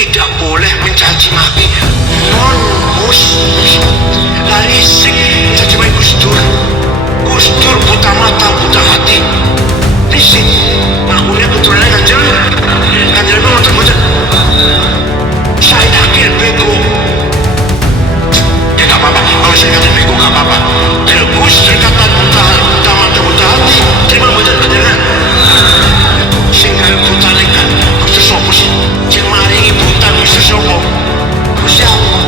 tidak boleh mencaci maki non muslim. Larisik mencaci maki Gus Dur. Gus Dur buta mata, buta hati. Risik. Makmumnya keturunannya Kanjeng Nabi macam-macam. Saya akhir bego. Ya gak apa-apa. Kalau saya kata bego gak apa-apa. Kalau Gus Dur kata buta mata, buta hati, terima betul betul. Sehingga buta nekat. Gus Dur sopo sih? Yang maringi buta Gus Dur sopo? Gusti Allah.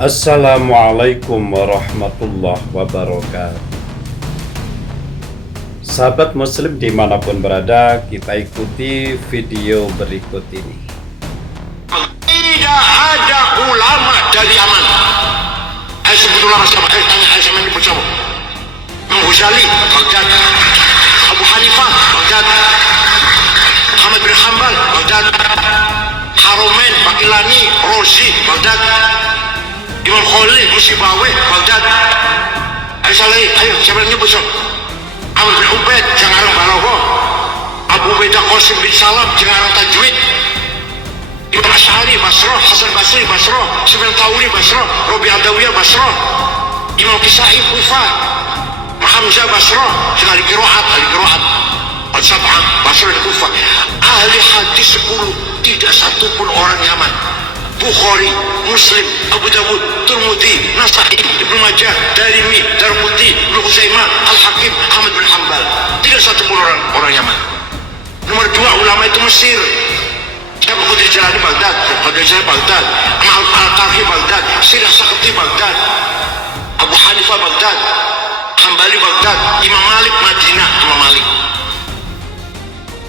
Assalamualaikum warahmatullahi wabarakatuh. Sahabat muslim dimanapun berada, kita ikuti video berikut ini. Tidak ada ulama dari Yaman. Sebut ulama siapa? Tanya sama ini bersama. Imam Ghazali, Baghdad. Abu Hanifah, Baghdad. Ahmad bin Hanbal, Baghdad. Haromen, Bakilani, Rozi, Baghdad. Imam Khalil, Musibawih, Baghdad. Ayo, siapa yang nyebut? Amr bin Ubaid, Jangarang Balogo. Abu Ubaidah Qasim bin Salam, Jangarang Tajwid. Imam Asy'ari, Basrah. Hasan Basri, Basrah. Sufyan Tsauri, Basrah. Rabi' Adawiyah, Basrah. Imam Kisai, Kufah. Hamzah, Basrah. Ahli Qiraat, Al-Sab'ah, Basrah dan Kufah. Ahli hadis 10, tidak satupun orang Yaman. Bukhari, Muslim, Abu Dawud, Tirmidzi, Nasa'i, Ibnu Majah, Darimi, Darqutni, Ibnu Khuzaimah, Al-Hakim, Ahmad bin Hanbal. Tidak satu pun orang Yaman. Nomor 2 ulama itu Mesir. Syekh Qutri Jalani Baghdad, Qadri Jalani Baghdad, Al-Qarhi Baghdad, Sirah Sakti Baghdad, Abu Hanifah Baghdad, Hambali Baghdad, Imam Malik Madinah, Imam Malik.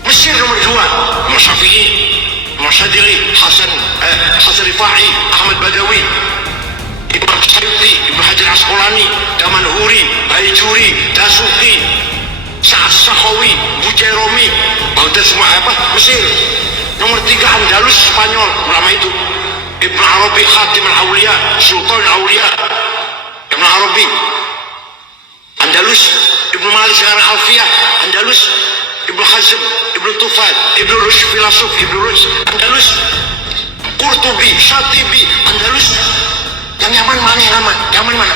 Mesir nomor 2, Imam Syafi'i, Musyadili, Hasan Rifai, Ahmad Badawi, Ibn Sayyidi, Ibn Hajar Asqalani, Damanhuri, Baijuri, Dasuki, Sa'ad Sakhawi, Bujairami, Baghdad semua Mesir. Nomor 3 Andalus, Spanyol, ulama itu Ibn Arabi, Khatim al-Awliya, Sultan al-Awliya, Ibn Arabi, Andalus. Ibn Malik sekarang Alfiyah, Andalus. Ibn Hazm, Ibn Tufad, Ibn Rushd, filosof Ibn Rushd, Andalus. Qurtubi, Syatibi, Andalus. Yang Yaman mana yang aman? Yaman mana?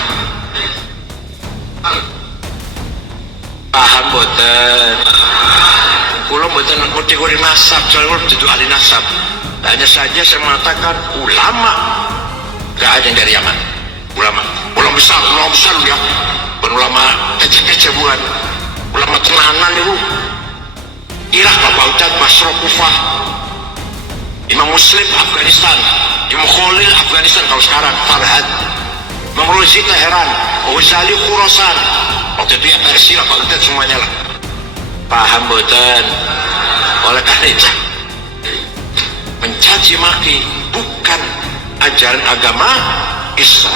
Paham boten? Kulo boten kategori nasab, soalnya kulo tentu ahli nasab. Hanya saja saya mengatakan ulama gak ada yang dari Yaman. Ulama besar ya. Bukan ulama kecil-kecil, bukan. Ulama tenanan itu. Irak, Baghdad, Basra, Kufah. Imam Muslim, Afghanistan. Imam Khalil, Afghanistan kalau sekarang, Farhad. Imam Rozi, Teheran. Ghazali, Khurasan. Waktu itu ya Persia, Baghdad semuanya lah. Paham boten? Oleh karena itu, mencaci maki bukan ajaran agama Islam.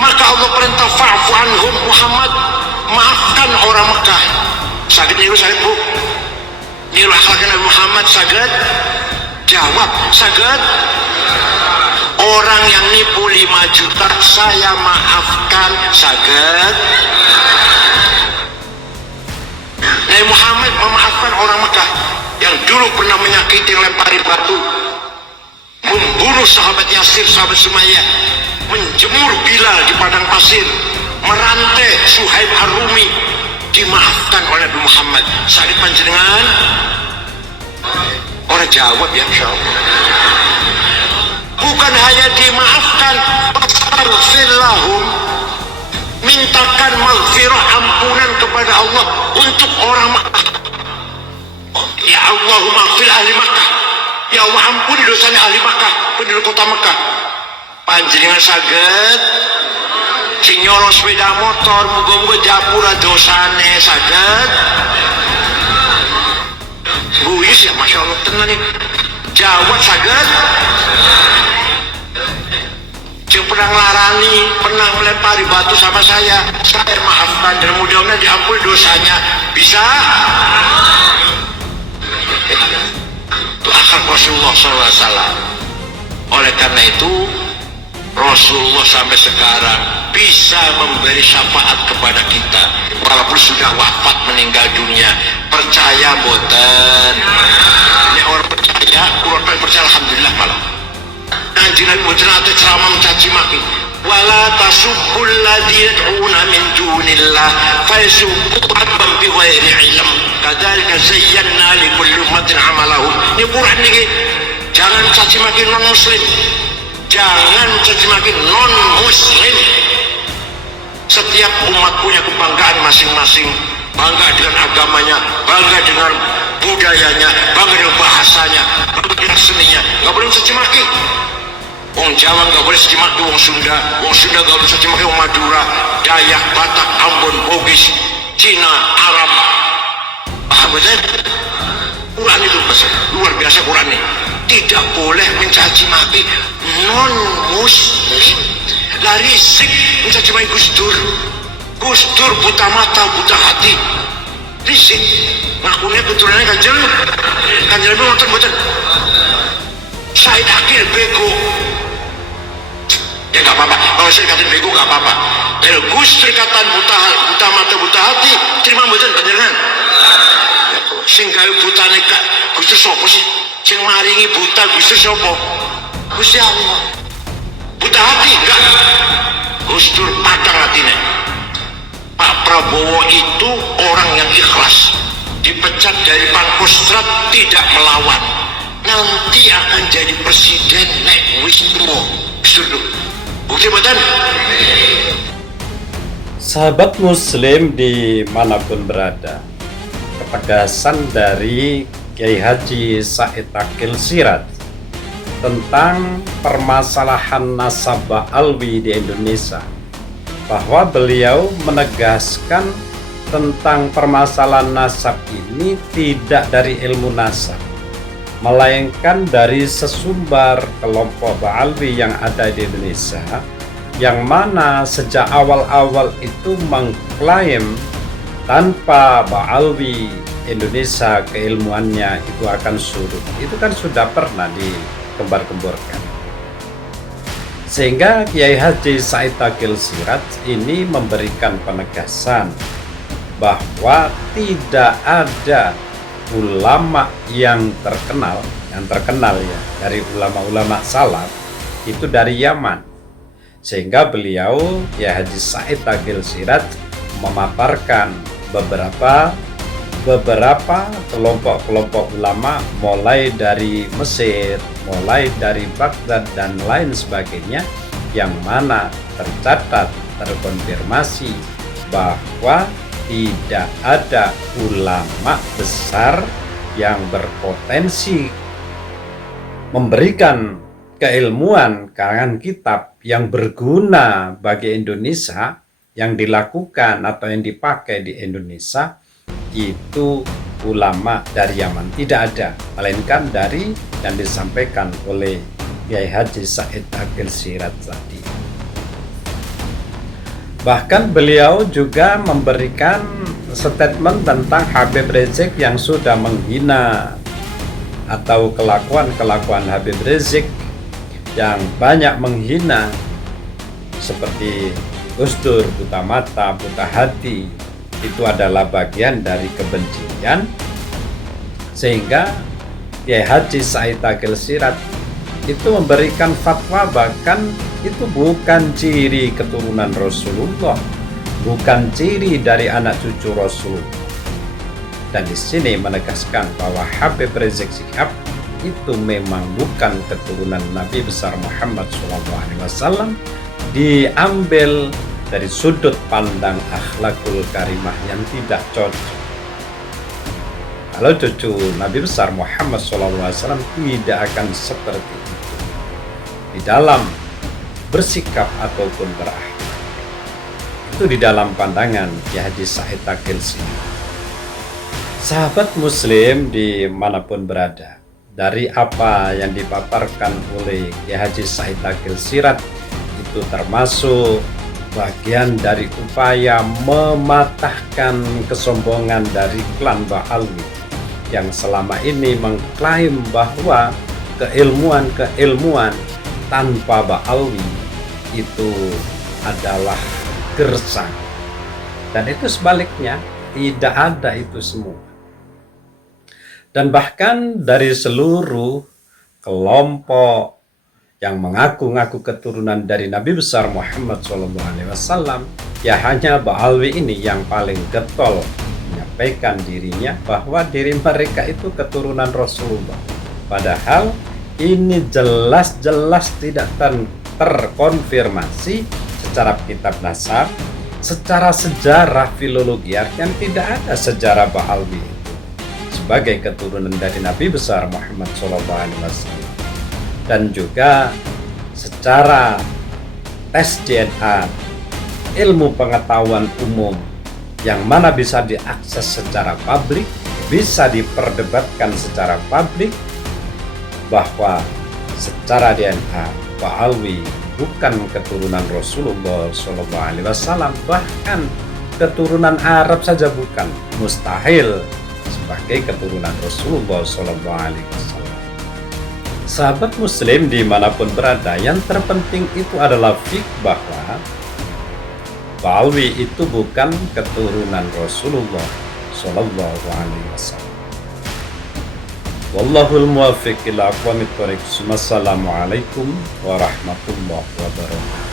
Maka Allah perintah fa'fu anhum, Muhammad, maafkan orang Mekah. Sakit niru saya bu, niru akhlaknya Nabi Muhammad. Sakit jawab, sakit. Orang yang nipu 5 juta saya maafkan. Sakit. Nabi Muhammad memaafkan orang Mekah yang dulu pernah menyakiti, lempari batu, membunuh sahabat Yasir, sahabat Sumayyah, menjemur Bilal di padang pasir, merantai Suhaib Ar-Rumi, dimaafkan oleh Nabi Muhammad. Sakit panjenengan? Orang jawab ya, insyaallah. Bukan hanya dimaafkan, faghfirlahum, mintakan maghfirah, ampunan kepada Allah untuk orang Makkah. Ya Allahumma maghfir ahli Makkah. Ya Allah, ampuni dosanya ahli Makkah, penduduk kota Makkah. Panjenengan saged sing nyoros sepeda motor, muga-muga diapura dosane, saged. Guyus ya, Masya Allah, tenan nih. Jawab saged. Yang pernah ngelarani, pernah melempari batu sama saya maafkan dan mudah-mudahan diampuni dosanya. Bisa? Itu akhlak Rasulullah SAW. Oleh karena itu Rasulullah sampai sekarang bisa memberi syafaat kepada kita. walaupun sudah wafat meninggal dunia. Percaya boten? Ini orang percaya, kurang percaya alhamdulillah malah. Kanjeng Nabi boten ate ceramah mencaci maki. Wala tasubbul ladzina yad'una min dunillah fayasubbu rabban bighairi ilm. Kadzalika zayyana likulli ummatin amalahum. Ini Quran niki. Jangan caci maki non muslim. Jangan caci maki non muslim. Setiap umat punya kebanggaan masing-masing. Bangga dengan agamanya, bangga dengan budayanya, bangga dengan bahasanya, bangga dengan seninya. Gak boleh caci maki. Wong Jawa gak boleh caci maki wong Sunda gak boleh caci maki wong Madura, Dayak, Batak, Ambon, Bugis, Cina, Arab. Paham betul? Quran itu luar biasa Quran ini. Tidak boleh mencaci maki non muslim. Lari sik mencaci maki Gus Dur buta mata, buta hati. Risik. Ngakunya keturunannya Kanjeng Nabi nonton betul. Said Akil bego. Ya gak apa-apa. Kalau saya katakan bego gak apa-apa. Kalau Gus Dur katakan buta mata, buta hati, terima betul panjenengan. Sing gawe butane Gus Dur sapa sih? Sing maringi buta Gus Dur sapa? Gusti Allah. Buta hati enggak? Gus Dur padang hatine. Pak Prabowo itu orang yang ikhlas, dipecat dari Pangkostrat tidak melawan, nanti akan jadi presiden nek wis tuwa. Bukti betul? Sahabat muslim dimanapun berada, ketegasan dari Kiai Haji Said Akil Siraj tentang permasalahan nasabah alwi di Indonesia, bahwa beliau menegaskan tentang permasalahan nasab ini tidak dari ilmu nasab, melainkan dari sesumbar kelompok Ba'alwi yang ada di Indonesia, yang mana sejak awal-awal itu mengklaim tanpa Ba'alwi Indonesia keilmuannya itu akan surut. Itu kan sudah pernah dikembar-kemborkan. Sehingga Kiai Haji Said Akil Siraj ini memberikan penegasan bahwa tidak ada ulama yang terkenal ya dari ulama-ulama salaf itu dari Yaman. Sehingga beliau Kiai Haji Said Akil Siraj memaparkan beberapa kelompok-kelompok ulama mulai dari Mesir, mulai dari Baghdad dan lain sebagainya, yang mana tercatat, terkonfirmasi bahwa tidak ada ulama besar yang berpotensi memberikan keilmuan karangan kitab yang berguna bagi Indonesia, yang dilakukan atau yang dipakai di Indonesia itu ulama dari Yaman. Tidak ada, melainkan dari yang disampaikan oleh Kiai Haji Said Akil Siraj tadi. Bahkan beliau juga memberikan statement tentang Habib Rizik yang sudah menghina, atau kelakuan Habib Rizik yang banyak menghina, seperti Gus Dur, buta mata, buta hati, itu adalah bagian dari kebencian. Sehingga Kiai Haji Said Akil Siraj itu memberikan fatwa, bahkan itu bukan ciri keturunan Rasulullah, bukan ciri dari anak cucu Rasulullah. Dan di sini menegaskan bahwa Habib Rizik Syihab itu memang bukan keturunan Nabi besar Muhammad SAW, diambil dari sudut pandang akhlakul karimah yang tidak cocok. Kalau cucu Nabi besar Muhammad SAW tidak akan seperti itu di dalam bersikap ataupun berakhlak. Itu di dalam pandangan Kiai Haji Said Akil Siraj. Sahabat muslim dimanapun berada, dari apa yang dipaparkan oleh Kiai Haji Said Akil Siraj itu termasuk bagian dari upaya mematahkan kesombongan dari klan Ba'alwi yang selama ini mengklaim bahwa keilmuan tanpa Ba'alwi itu adalah gersang, Dan itu sebaliknya, tidak ada itu semua. Dan bahkan dari seluruh kelompok yang mengaku-ngaku keturunan dari Nabi besar Muhammad SAW, ya hanya Ba'alwi ini yang paling getol menyampaikan dirinya bahwa diri mereka itu keturunan Rasulullah. Padahal ini jelas-jelas tidak terkonfirmasi secara kitab nasab, secara sejarah filologi, artinya tidak ada sejarah Ba'alwi itu sebagai keturunan dari Nabi besar Muhammad SAW. Dan juga secara tes DNA, ilmu pengetahuan umum yang mana bisa diakses secara publik, bisa diperdebatkan secara publik, bahwa secara DNA Ba'alwi bukan keturunan Rasulullah SAW, bahkan keturunan Arab saja bukan, mustahil sebagai keturunan Rasulullah SAW. Sahabat Muslim dimanapun berada, yang terpenting itu adalah bahwa Ba'alwi itu bukan keturunan Rasulullah SAW. Wallahul muwaffiq ila aqwamit thoriq. Wassalamualaikum warahmatullahi wabarakatuh.